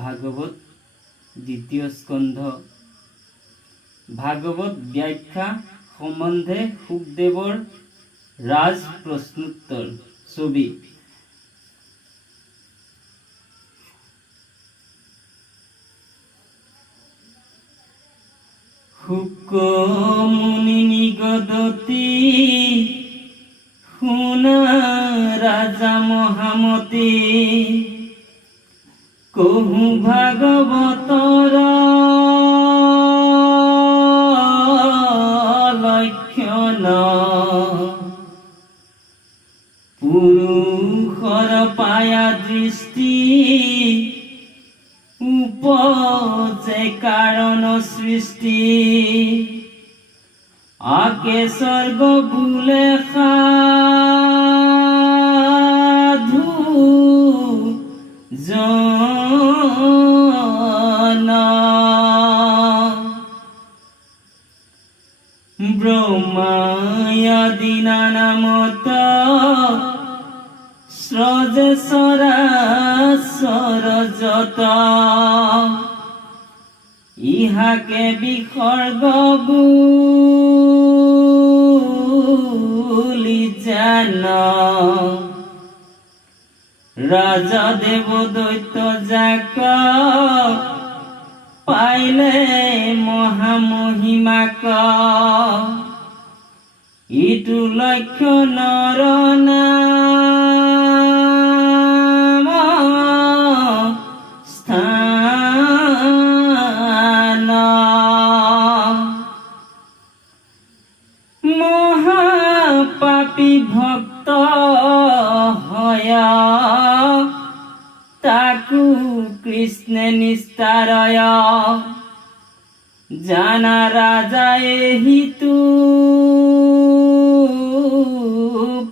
भागवत द्वितीय स्कंध भागवत व्याख्या सम्बन्धे सुखदेवर राज प्रश्नोत्तर छवि शुक मुनि निगदति शुना राजा महामती कहु भागवतर लक्षण पुरुषर पाया दृष्टि उपजे कारण सृष्टि आके स्वर्ग बुले साधु जना ब्रह्मादि नानामत स्रजे सरासर जता इहाके विसर्ग বুলি জানা राजा देव दैत्य जाक पाइले महामहिमाक इटु लक्ष्य नर नाम स्थान महापापी भक्त हया ताकु कृष्ण निस्तारय जाना राजा एहितु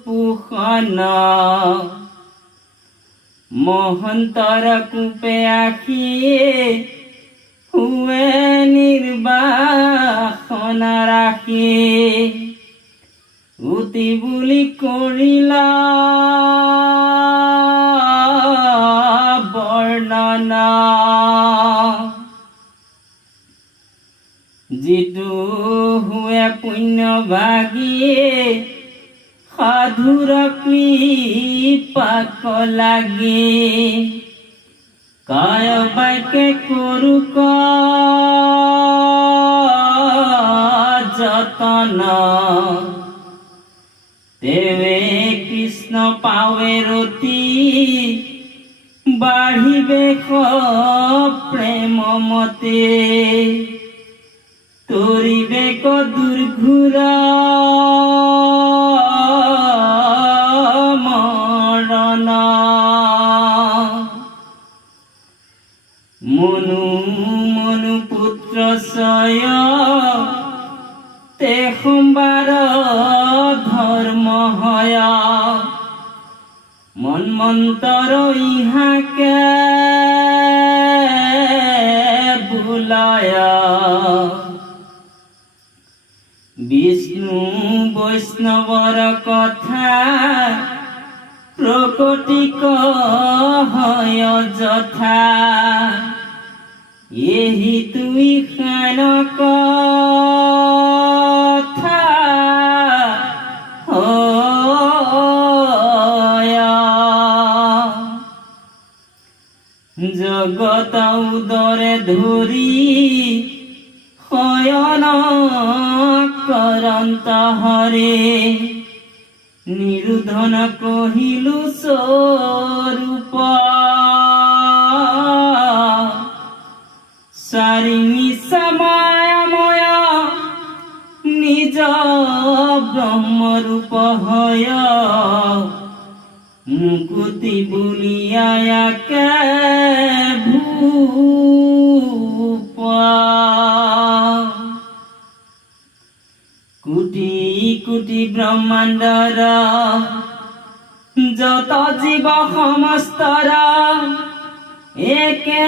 पुखन महंतर कूपे आखिए हुए निर्वासन राखिए उति बुली करिला वर्णना जितु हुए पुण्य भागिए साधुर कृपाक लागे काय बाके करुक जतन तेवे कृष्ण पावे रति बाढ़िबे प्रेम मते तोरिबे दुर्घुर मरण मनु मनु पुत्र सय ते सोमवार धर्म हया मन्मन्तर इहाके बुलाया विष्णु वैष्णवर कथा प्रकटिक हय जथा एहि तुई खानक जगत उदरे धरी शयन करंत हरे निरुधन कहिलु स्वरूप सारिणी समायमय निज ब्रह्म रूप हय मुकुति बुलिया के भूपा कुटी कुटी ब्रह्मांडर जत जीव समस्तर एके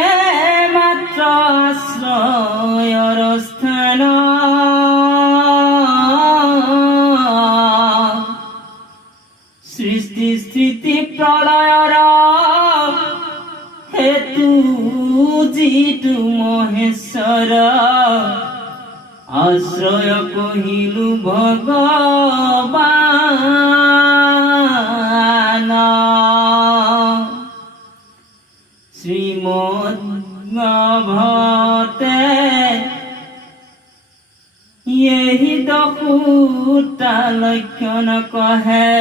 मात्र आश्रयर स्थान सृष्टि स्थिति प्रलयर হেতু যিটো মহেশ্বৰ আশ্ৰয় কহিলু ভগৱান শ্ৰীমদ্ভাগৱতে यही দশোটা লক্ষণ কহে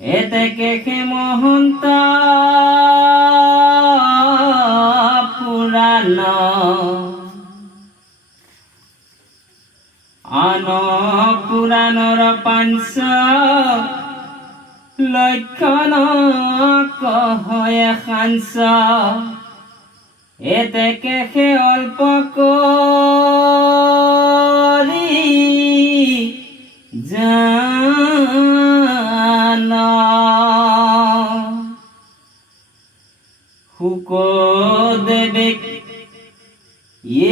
এতেকে মহন্ত পুৰাণ আন পুৰাণৰ পাঞ্চ লক্ষণ কহয় খাঞ্চ এতেকে অল্প কৰি জান শুকদেৱে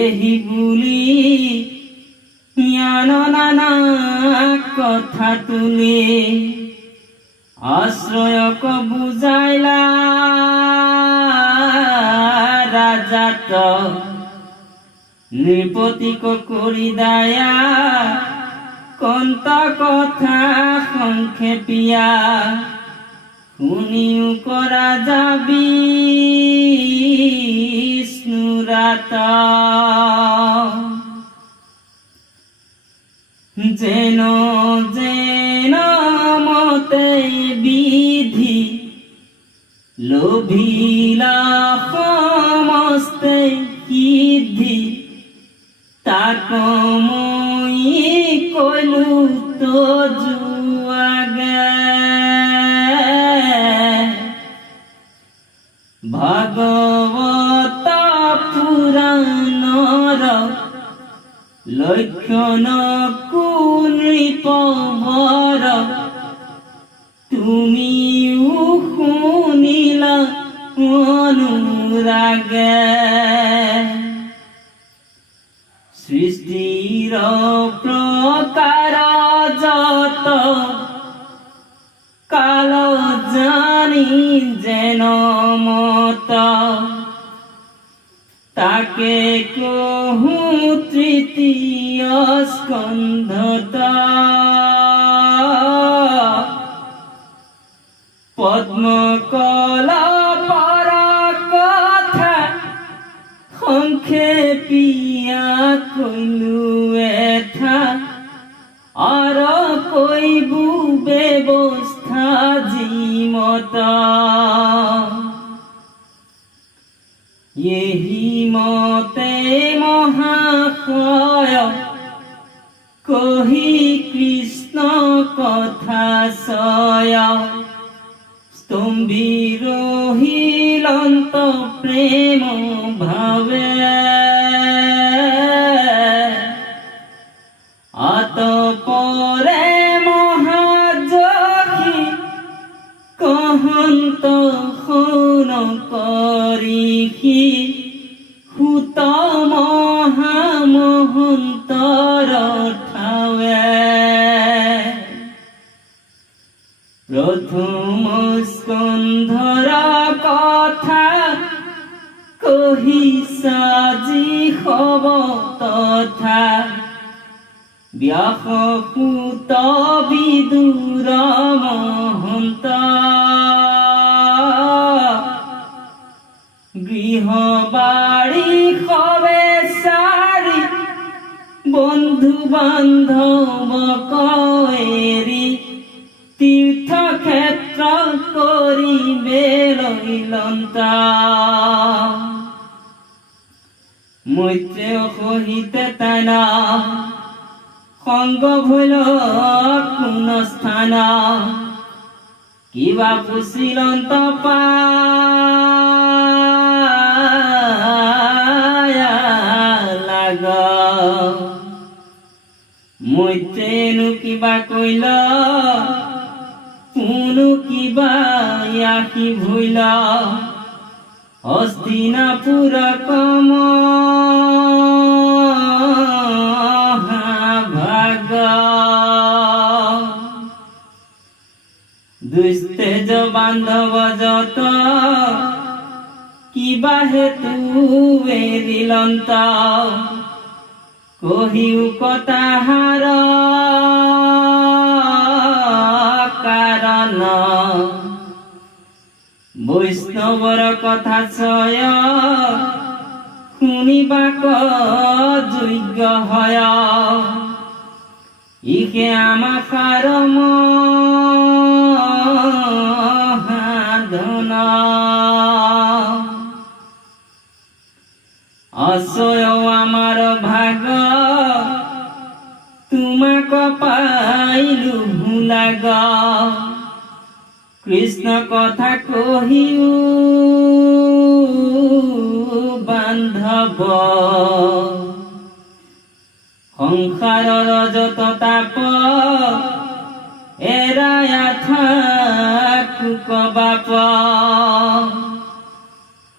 এহি বুলি জ্ঞান নানা কথা তুলি আশ্ৰয়ক বুজাইলা ৰাজাত নৃপতিক কৰি দায়া কন্ত কথা সংক্ষেপিয়া শুনিও কৰা যাবি বিষ্ণুৰাত যেন যেন মতে বিধি লোভিলা সমস্তে সিদ্ধি তাক মই কলো তো যোৱাগে ভাগৱত পুৰাণৰ লক্ষণ নৃপবৰ তুমিও শুনিলা অনুৰাগে সৃষ্টিৰ প্ৰকাৰ যত কাল জানি যেন মত তাকে কহু তৃতীয় স্কন্ধত পদ্মকলপৰ কথা সংক্ষেপিয়া কইলো এঠা আৰ কইবু ব্যৱস্থা যিমত এহি মতে মহাশয় কহি কৃষ্ণ কথা সয় স্তম্ভি ৰহিলন্ত প্ৰেম ভাবে আতপৰে মহাযোগী কহন্ত শুন কৰিখি সুত মহামহন্তৰ ঠাৱে প্ৰথম স্কন্ধৰ কথা কহি সাজি হব তথা ব্যাসসূত বিদুৰ মহন্ত গৃহ বাৰী সবে সাৰি বন্ধু বান্ধৱক এৰি তীৰ্থক্ষেত্ৰ কৰিবে লইলন্তা মৈত্ৰেয় সহিতে তানা সংগ ভৈল কোন স্থান কিবা পুছিলন্ত লাগ মৈত্ৰেয়নো কিবা কইল কোনো কিবা ইয়াকি ভুইল হস্তিনাপুৰ কম ভাগ দুস্তেজ বান্ধৱ যত কিবা হেতু এৰিলন্ত কহিও কথাহাৰ কাৰণ বৈষ্ণৱৰ কথা চয় শুনিবাক যোগ্য হয় ইহে আমাৰ সাধনা অসয় আমাৰ ভাগ তোমাক পাইলু ভুলাগ কৃষ্ণ কথা কহিও বান্ধৱ সংসাৰৰ যত তাপ এৰাই থাকুক বাপ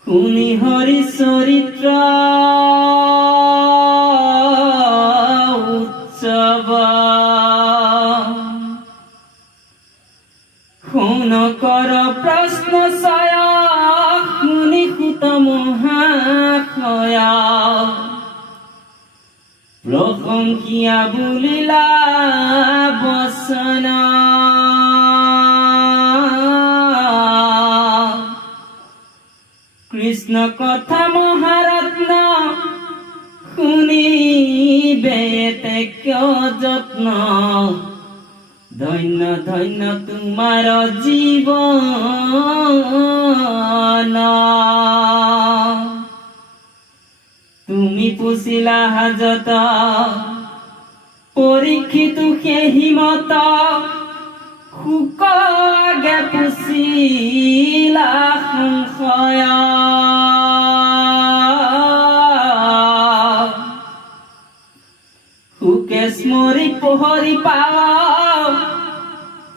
শুনি হৰি চৰিত্ৰ উৎসৱ শুন কৰ প্ৰশ্ন চয় শুনি সুত মহাশয় প্ৰশংসিয়া বুলিলা বচন কৃষ্ণ কথা মহাৰত্ন শুনিবে কিয় যত্ন ধন্য ধন্য তোমাৰ জীৱন তুমি পুছিলা হাজত পৰীক্ষিত হিমত সুক আগে পুছিলা সংশয় সুকে স্মৰি পোহৰি পাৱ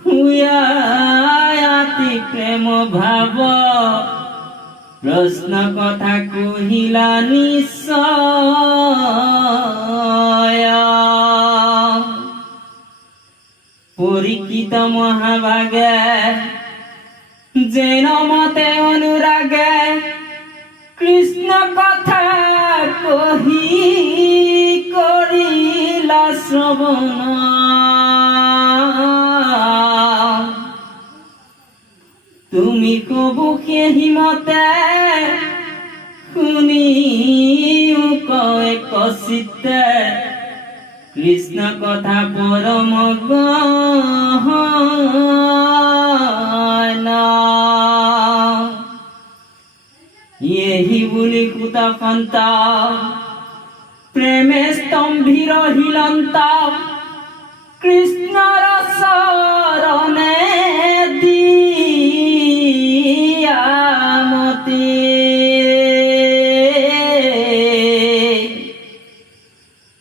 হুয়াতি প্ৰেম ভাৱ প্ৰশ্ন কথা কহিলা নিশ্চয় পৰীক্ষিত মহাভাগে যেন মতে অনুৰাগে কৃষ্ণ কথা কহি কৰিলা শ্ৰৱণ তুমি কবু সেইমতে শুনিও কয় কচিতে কৃষ্ণ কথা পৰম গহন এহি বুলি সুত সন্ত প্ৰেমে স্তম্ভিৰ হিলন্ত কৃষ্ণৰ চৰণে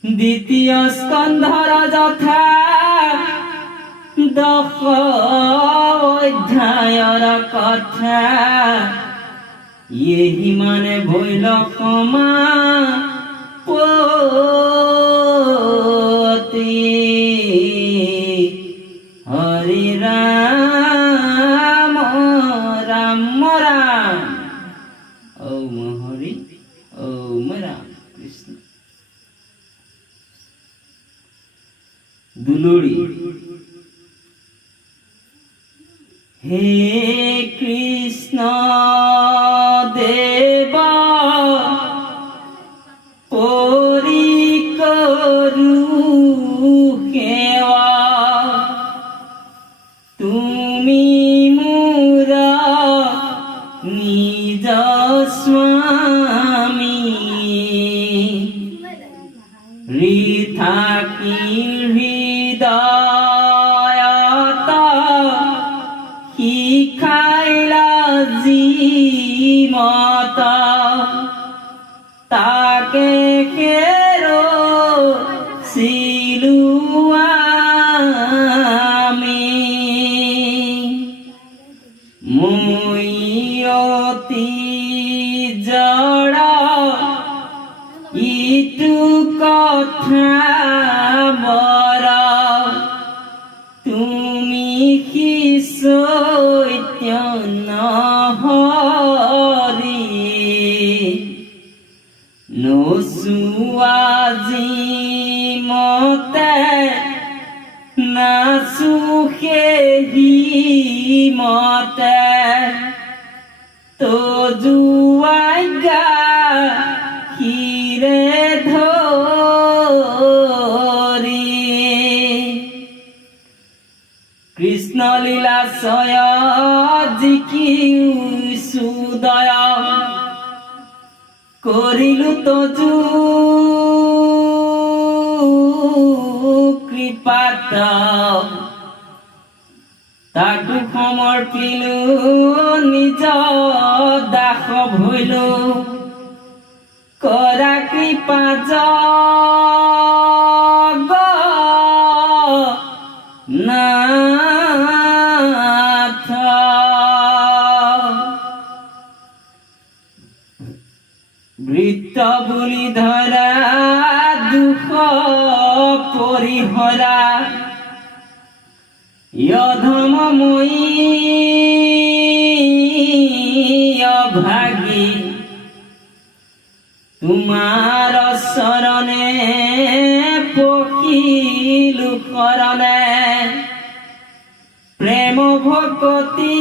দ্বিতীয় স্কন্ধৰ যথা 10 অধ্যায়ৰ কথা এহি মানে ভৈল সমাপতি হৰি ৰাম ৰাম ৰাম ওম হৰি ওম ৰাম কৃষ্ণ দুলুৰি হে কৃষ্ণ দেব পৰি কৰু সেৱা তুমি মোৰ নিজ স্বামী থাকি হৃদয়ত শিখাইলা জীমত তাকে কেৰো চিলো আমি মই অতি জড় ইটো কথা বৰ তুমি সি চৈতন্য হৰি নচুৱাজি মতে নাচু সেহি মতে তজুৱাই গাখীৰে ধৰি কৃষ্ণ লীলা চয় জিকিছো দয়া কৰিলো তজু কৃপাত তাকো সমৰ্পিলো নিজ দাস ভৈলো কৰা কৃপা জগন্নাথ বৃত্ত বুলি ধৰা দুখ পৰিহৰা অধমময়ী অভাগী তোমাৰ চৰণে পখিলো শৰণে প্ৰেম ভকতি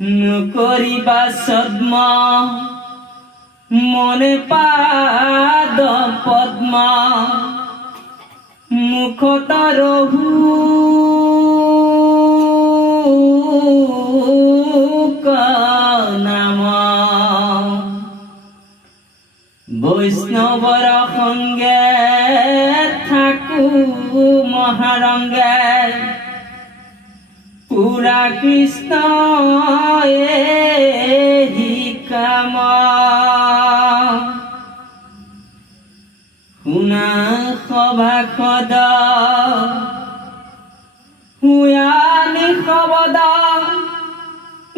নকৰিবা সদ্ম মনে পাদ পদ্ম মুখত ৰহু নাম বৈষ্ণৱৰ সংগে থাকো মহাৰংগে পুৰা কৃষ্ণ এহি কাম শুনা সভাসদ হুয়ানি শবদ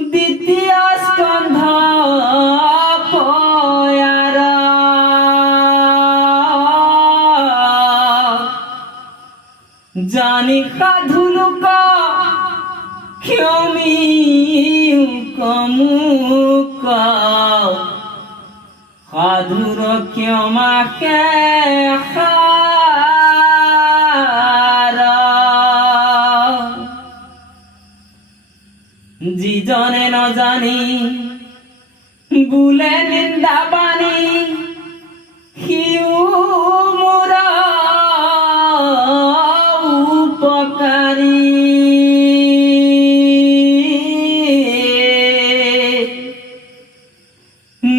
দ্বিতীয় স্কন্ধ পয়াৰ জানি সাধু লোক ক্ষমি কমুক সাধুৰ ক্ষমাকে সাৰ যিজনে নজানি বোলে নিন্দা বাণী সিও মোৰ উপকাৰী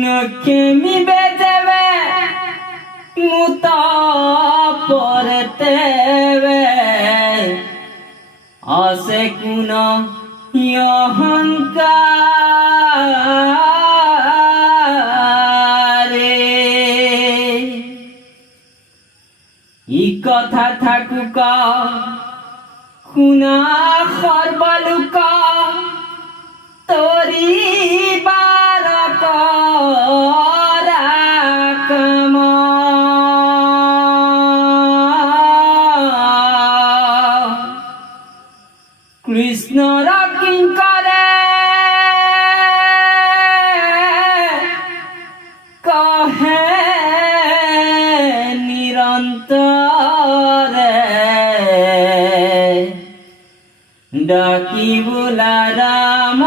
নক্ষমিবে দেবে মুত পৰতেবে আছে কোন অহংকাৰে ই কথা থাকুক শুনা সৰ্বলোক তৰি বাৰক কাম কৃষ্ণৰ কিংকৰে কহে নিৰন্তৰে ডাকি বোলা ৰাম